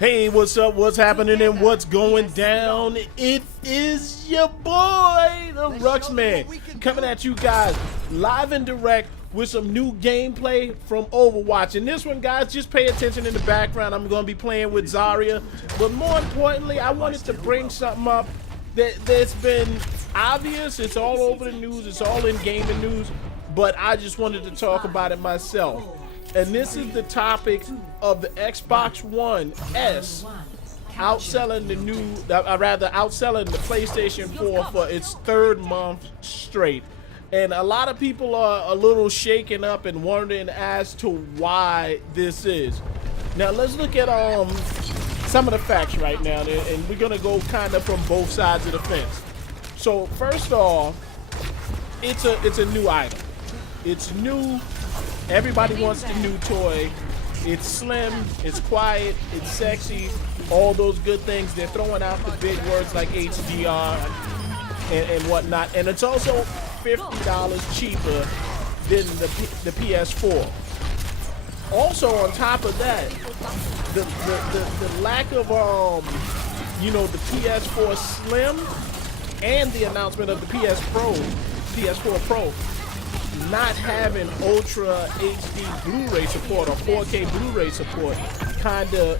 Hey, what's up? What's happening and what's going down? It is your boy, the Ruxman, coming at you guys live and direct with some new gameplay from Overwatch. And this one, guys, just pay attention in the background. I'm going to be playing with Zarya. But more importantly, I wanted to bring something up that's been obvious. It's all over the news. It's all in gaming news. But I just wanted to talk about it myself. And this is the topic of the Xbox One S outselling the outselling the PlayStation 4 for its third month straight. And a lot of people are a little shaken up and wondering as to why this is. Now let's look at some of the facts right now, and we're gonna go kind of from both sides of the fence. So first off, it's a new item. It's new. Everybody wants the new toy. It's slim, it's quiet, it's sexy, all those good things. They're throwing out the big words like HDR and whatnot. And it's also $50 cheaper than the PS4. Also, on top of that, the lack of the PS4 Slim and the announcement of the PS4 Pro not having Ultra HD Blu-ray support or 4K Blu-ray support kind of,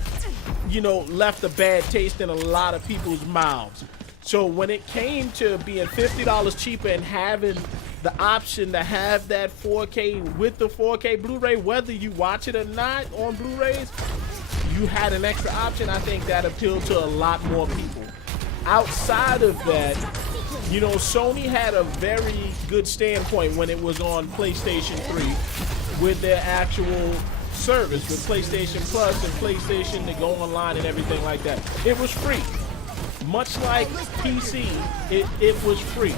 left a bad taste in a lot of people's mouths. So when it came to being $50 cheaper and having the option to have that 4K with the 4K Blu-ray, whether you watch it or not on Blu-rays, you had an extra option. I think that appealed to a lot more people. Outside of that, Sony had a very good standpoint when it was on PlayStation 3 with their actual service, with PlayStation Plus and PlayStation to go online and everything like that. It was free. Much like PC, it was free.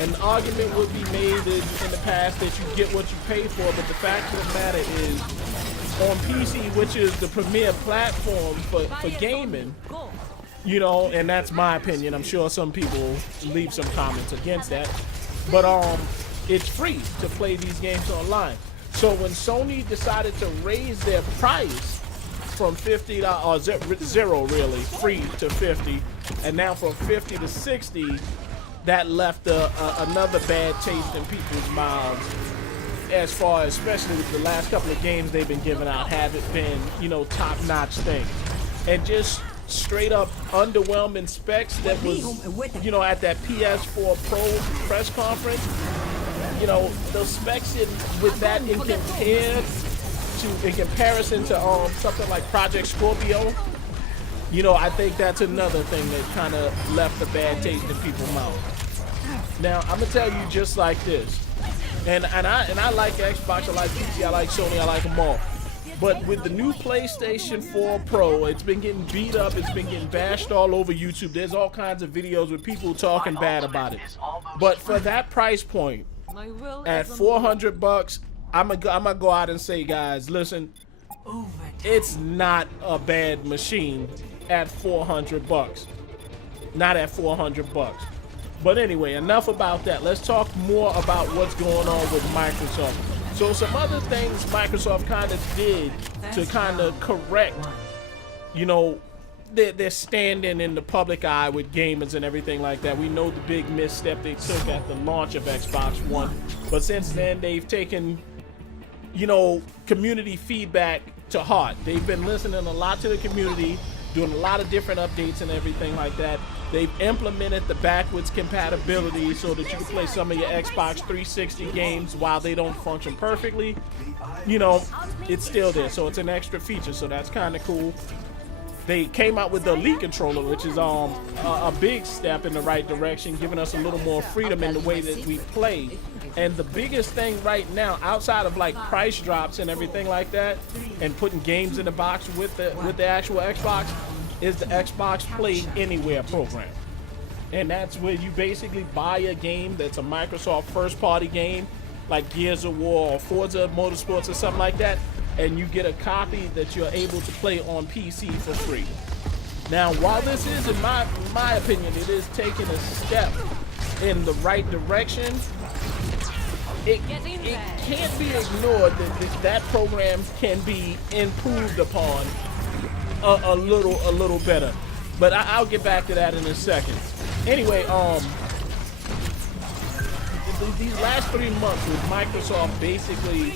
An argument would be made in the past that you get what you pay for, but the fact of the matter is, on PC, which is the premier platform for gaming, and that's my opinion. I'm sure some people leave some comments against that, but it's free to play these games online. So when Sony decided to raise their price from $50 or zero really free to 50, and now from 50 to 60, that left another bad taste in people's mouths. As far as, especially with the last couple of games they've been giving out, haven't been top-notch things, and just straight up underwhelming specs that was, at that PS4 Pro press conference. The specs with that in comparison to something like Project Scorpio, I think that's another thing that kind of left a bad taste in people's mouths. Now I'm gonna tell you just like this, and I like Xbox, I like PC, I like Sony, I like them all. But with the new PlayStation 4 Pro, it's been getting beat up, it's been getting bashed all over YouTube. There's all kinds of videos with people talking bad about it. But for that price point, at $400, I'm gonna go out and say, guys, listen, it's not a bad machine at $400. Not at $400. But anyway, enough about that. Let's talk more about what's going on with Microsoft. So some other things Microsoft kind of did to kind of correct, their standing in the public eye with gamers and everything like that. We know the big misstep they took at the launch of Xbox One, but since then they've taken, community feedback to heart. They've been listening a lot to the community, doing a lot of different updates and everything like that. They've implemented the backwards compatibility so that you can play some of your Xbox 360 games while they don't function perfectly. It's still there, so it's an extra feature, so that's kind of cool. They came out with the Elite controller, which is a big step in the right direction, giving us a little more freedom in the way that we play. And the biggest thing right now, outside of like price drops and everything like that, and putting games in the box with the actual Xbox, is the Xbox Play Anywhere program. And that's where you basically buy a game that's a Microsoft first-party game, like Gears of War or Forza Motorsports or something like that, and you get a copy that you're able to play on PC for free. Now, while this is, in my opinion, it is taking a step in the right direction, it can't be ignored that that program can be improved upon a little better. But I'll get back to that in a second. Anyway, these last 3 months with Microsoft basically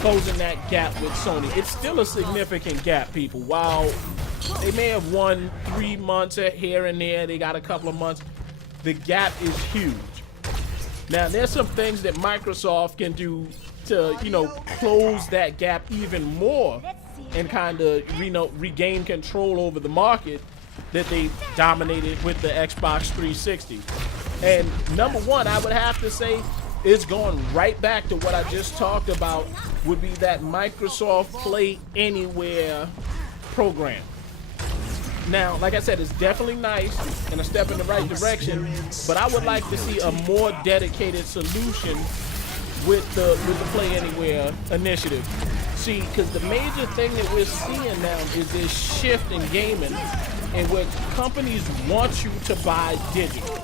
closing that gap with Sony, it's still a significant gap, people. While they may have won 3 months here and there, they got a couple of months, the gap is huge. Now, there's some things that Microsoft can do to, you know, close that gap even more and kind of, you know, regain control over the market that they dominated with the Xbox 360. And number one, I would have to say, is going right back to what I just talked about, would be that Microsoft Play Anywhere program. Now, like I said, it's definitely nice and a step in the right direction, but I would like to see a more dedicated solution with the Play Anywhere initiative. See, because the major thing that we're seeing now is this shift in gaming in which companies want you to buy digital.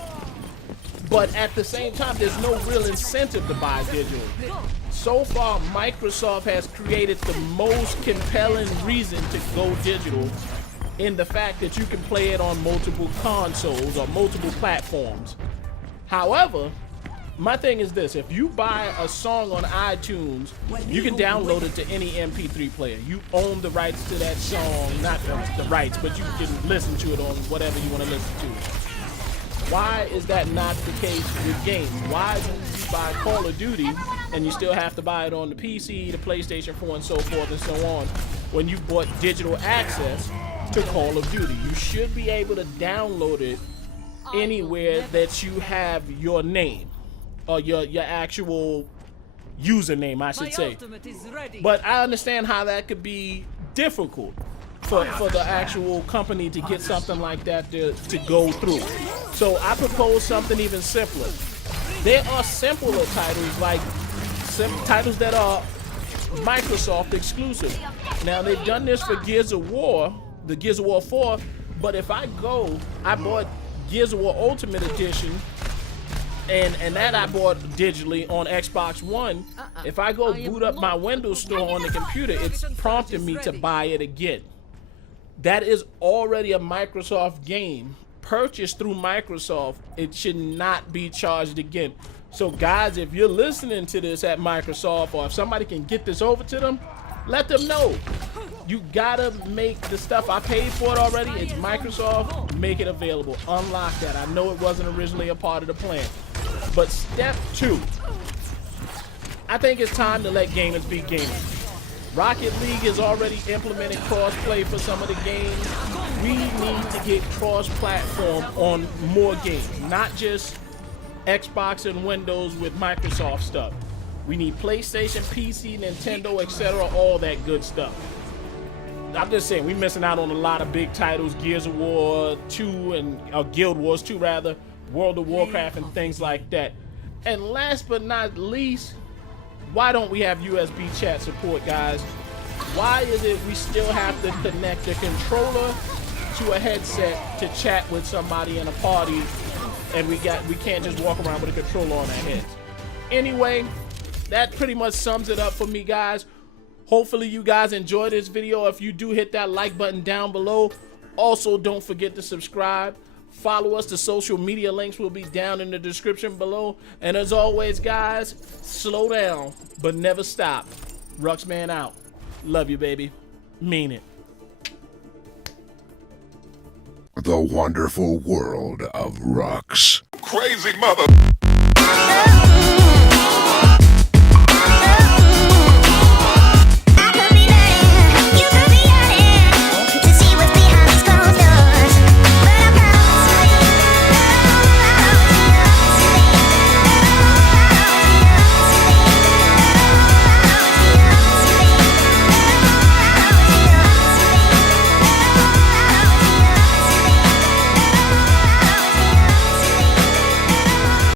But at the same time, there's no real incentive to buy digital. So far, Microsoft has created the most compelling reason to go digital in the fact that you can play it on multiple consoles or multiple platforms. However, my thing is this: if you buy a song on iTunes, you can download it to any MP3 player. You own the rights to that song, not the rights, but you can listen to it on whatever you want to listen to. Why is that not the case with games? Why do you buy Call of Duty and you still have to buy it on the PC, the PlayStation 4, and so forth and so on, when you bought digital access to Call of Duty? You should be able to download it anywhere that you have your name, or your actual username, I should say. But I understand how that could be difficult for the actual company to get something like that to go through. So I propose something even simpler. There are simpler titles, like titles that are Microsoft exclusive. Now, they've done this for Gears of War, the Gears of War 4, but if I bought Gears of War Ultimate Edition, and that I bought digitally on Xbox One. If I go boot up my Windows Store on the computer, it's prompting me to buy it again. That is already a Microsoft game purchased through Microsoft. It should not be charged again. So guys, if you're listening to this at Microsoft, or if somebody can get this over to them, let them know. You gotta make the stuff. I paid for it already. It's Microsoft. Make it available. Unlock that. I know it wasn't originally a part of the plan. But step 2, I think it's time to let gamers be gamers. Rocket League has already implemented cross-play for some of the games. We need to get cross-platform on more games, not just Xbox and Windows with Microsoft stuff. We need PlayStation, PC, Nintendo, etc., all that good stuff. I'm just saying, we're missing out on a lot of big titles, Gears of War 2 and Guild Wars 2 rather, World of Warcraft and things like that. And last but not least, why don't we have USB chat support, guys? Why is it we still have to connect a controller to a headset to chat with somebody in a party, and we can't just walk around with a controller on our heads? Anyway, that pretty much sums it up for me, guys. Hopefully you guys enjoyed this video. If you do, hit that like button down below. Also, don't forget to subscribe. Follow us. The social media links will be down in the description below. And as always, guys, slow down, but never stop. Ruxman out. Love you, baby. Mean it. The wonderful world of Rux. Crazy mother.